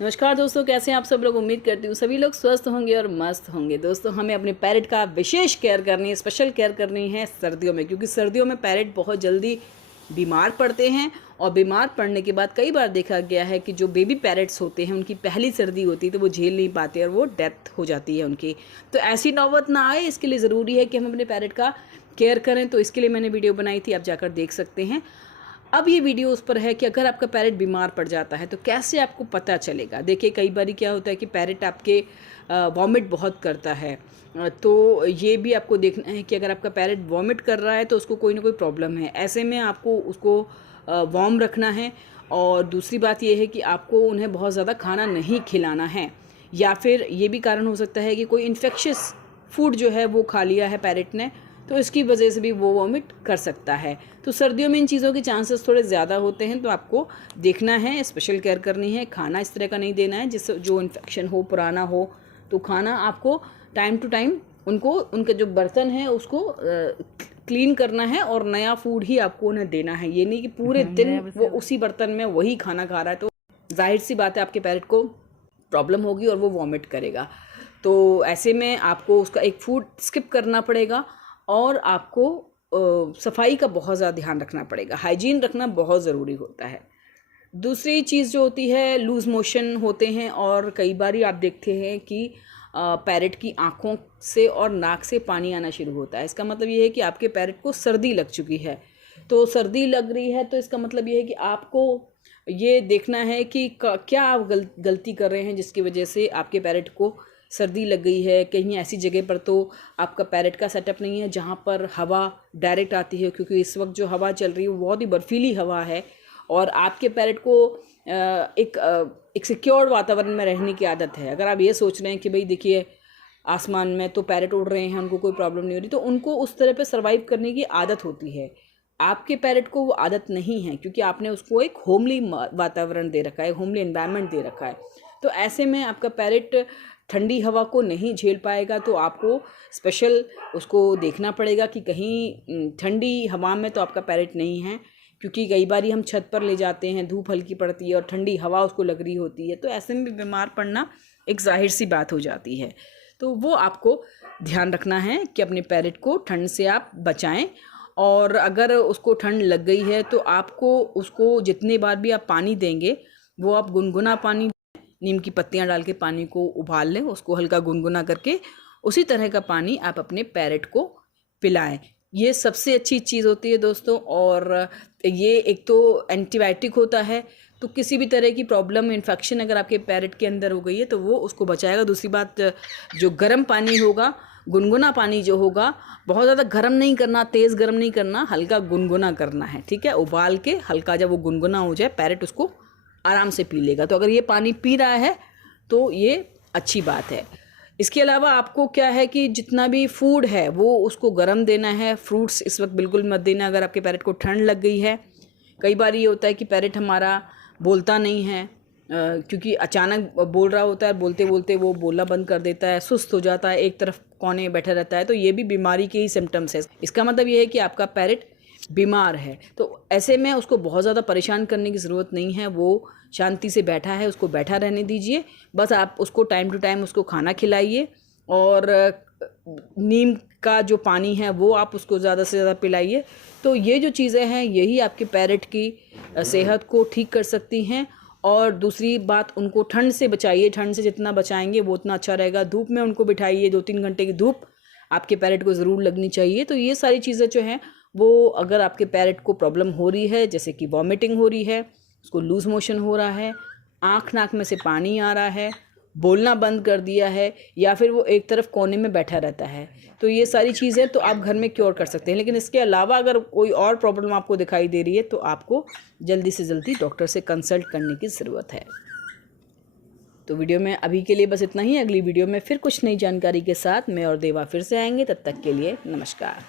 नमस्कार दोस्तों, कैसे हैं आप सब लोग। उम्मीद करती हूँ सभी लोग स्वस्थ होंगे और मस्त होंगे। दोस्तों, हमें अपने पैरेट का विशेष केयर करनी है, स्पेशल केयर करनी है सर्दियों में, क्योंकि सर्दियों में पैरेट बहुत जल्दी बीमार पड़ते हैं। और बीमार पड़ने के बाद कई बार देखा गया है कि जो बेबी पैरेट्स होते हैं उनकी पहली सर्दी होती है तो वो झेल नहीं पाते और वो डेथ हो जाती है उनकी। तो ऐसी नौबत ना आए, इसके लिए ज़रूरी है कि हम अपने पैरेट का केयर करें। तो इसके लिए मैंने वीडियो बनाई थी, आप जाकर देख सकते हैं। अब ये वीडियो उस पर है कि अगर आपका पैरेट बीमार पड़ जाता है तो कैसे आपको पता चलेगा। देखिए, कई बार क्या होता है कि पैरेट आपके वॉमिट बहुत करता है, तो ये भी आपको देखना है कि अगर आपका पैरेट वॉमिट कर रहा है तो उसको कोई ना कोई प्रॉब्लम है। ऐसे में आपको उसको वार्म रखना है। और दूसरी बात ये है कि आपको उन्हें बहुत ज़्यादा खाना नहीं खिलाना है, या फिर ये भी कारण हो सकता है कि कोई इन्फेक्शियस फूड जो है वो खा लिया है पैरेट ने, तो इसकी वजह से भी वो वॉमिट कर सकता है। तो सर्दियों में इन चीज़ों के चांसेस थोड़े ज़्यादा होते हैं, तो आपको देखना है, स्पेशल केयर करनी है। खाना इस तरह का नहीं देना है जिससे जो इन्फेक्शन हो, पुराना हो। तो खाना आपको टाइम टू टाइम उनके जो बर्तन हैं उसको क्लीन करना है और नया फूड ही आपको उन्हें देना है। ये नहीं कि पूरे दिन वो उसी बर्तन में वही खाना खा रहा है, तो जाहिर सी बात है आपके पैरेट को प्रॉब्लम होगी और वो वॉमिट करेगा। तो ऐसे में आपको उसका एक फूड स्किप करना पड़ेगा और आपको सफाई का बहुत ज़्यादा ध्यान रखना पड़ेगा। हाइजीन रखना बहुत ज़रूरी होता है। दूसरी चीज़ जो होती है, लूज़ मोशन होते हैं और कई बार आप देखते हैं कि पैरेट की आँखों से और नाक से पानी आना शुरू होता है। इसका मतलब ये है कि आपके पैरेट को सर्दी लग चुकी है। तो सर्दी लग रही है तो इसका मतलब ये है कि आपको ये देखना है कि क्या आप गलती कर रहे हैं जिसकी वजह से आपके पैरेट को सर्दी लग गई है। कहीं ऐसी जगह पर तो आपका पैरेट का सेटअप नहीं है जहाँ पर हवा डायरेक्ट आती है, क्योंकि इस वक्त जो हवा चल रही है वो बहुत ही बर्फीली हवा है और आपके पैरेट को एक सिक्योर्ड वातावरण में रहने की आदत है। अगर आप ये सोच रहे हैं कि भाई देखिए आसमान में तो पैरेट उड़ रहे हैं, उनको कोई प्रॉब्लम नहीं हो रही, तो उनको उस तरह पे सर्वाइव करने की आदत होती है। आपके पैरेट को वो आदत नहीं है, क्योंकि आपने उसको एक होमली वातावरण दे रखा है, होमली एनवायरनमेंट दे रखा है। तो ऐसे में आपका पैरेट ठंडी हवा को नहीं झेल पाएगा। तो आपको स्पेशल उसको देखना पड़ेगा कि कहीं ठंडी हवा में तो आपका पैरेट नहीं है, क्योंकि कई बार हम छत पर ले जाते हैं, धूप हल्की पड़ती है और ठंडी हवा उसको लग रही होती है, तो ऐसे में बीमार पड़ना एक जाहिर सी बात हो जाती है। तो वो आपको ध्यान रखना है कि अपने पैरेट को ठंड से आप बचाएं। और अगर उसको ठंड लग गई है तो आपको उसको जितने बार भी आप पानी देंगे वो आप गुनगुना पानी, नीम की पत्तियां डाल के पानी को उबाल लें, उसको हल्का गुनगुना करके उसी तरह का पानी आप अपने पैरेट को पिलाएं। ये सबसे अच्छी चीज़ होती है दोस्तों। और ये एक तो एंटीबायोटिक होता है, तो किसी भी तरह की प्रॉब्लम, इन्फेक्शन अगर आपके पैरेट के अंदर हो गई है तो वो उसको बचाएगा। दूसरी बात, जो गर्म पानी होगा, गुनगुना पानी जो होगा, बहुत ज़्यादा गर्म नहीं करना, तेज़ गर्म नहीं करना, हल्का गुनगुना करना है, ठीक है। उबाल के हल्का जब वो गुनगुना हो जाए, पैरेट उसको आराम से पी लेगा। तो अगर ये पानी पी रहा है तो ये अच्छी बात है। इसके अलावा आपको क्या है कि जितना भी फूड है वो उसको गर्म देना है। फ्रूट्स इस वक्त बिल्कुल मत देना अगर आपके पैरेट को ठंड लग गई है। कई बार ये होता है कि पैरेट हमारा बोलता नहीं है, क्योंकि अचानक बोल रहा होता है, बोलते बोलते वो बोलना बंद कर देता है, सुस्त हो जाता है, एक तरफ कोने में बैठा रहता है। तो ये भी बीमारी के ही सिम्टम्स है। इसका मतलब ये है कि आपका पैरेट बीमार है। तो ऐसे में उसको बहुत ज़्यादा परेशान करने की ज़रूरत नहीं है। वो शांति से बैठा है, उसको बैठा रहने दीजिए। बस आप उसको टाइम टू टाइम उसको खाना खिलाइए और नीम का जो पानी है वो आप उसको ज़्यादा से ज़्यादा पिलाइए। तो ये जो चीज़ें हैं यही आपके पैरेट की सेहत को ठीक कर सकती हैं। और दूसरी बात, उनको ठंड से बचाइए। ठंड से जितना बचाएंगे वो उतना अच्छा रहेगा। धूप में उनको बिठाइए, 2-3 घंटे की धूप आपके पैरेट को ज़रूर लगनी चाहिए। तो ये सारी चीज़ें जो हैं वो, अगर आपके पैरेट को प्रॉब्लम हो रही है, जैसे कि वॉमिटिंग हो रही है, उसको लूज़ मोशन हो रहा है, आँख नाक में से पानी आ रहा है, बोलना बंद कर दिया है, या फिर वो एक तरफ कोने में बैठा रहता है, तो ये सारी चीज़ें तो आप घर में क्योर कर सकते हैं। लेकिन इसके अलावा अगर कोई और प्रॉब्लम आपको दिखाई दे रही है तो आपको जल्दी से जल्दी डॉक्टर से कंसल्ट करने की ज़रूरत है। तो वीडियो में अभी के लिए बस इतना ही। अगली वीडियो में फिर कुछ नई जानकारी के साथ मैं और देवा फिर से आएंगे। तब तक के लिए नमस्कार।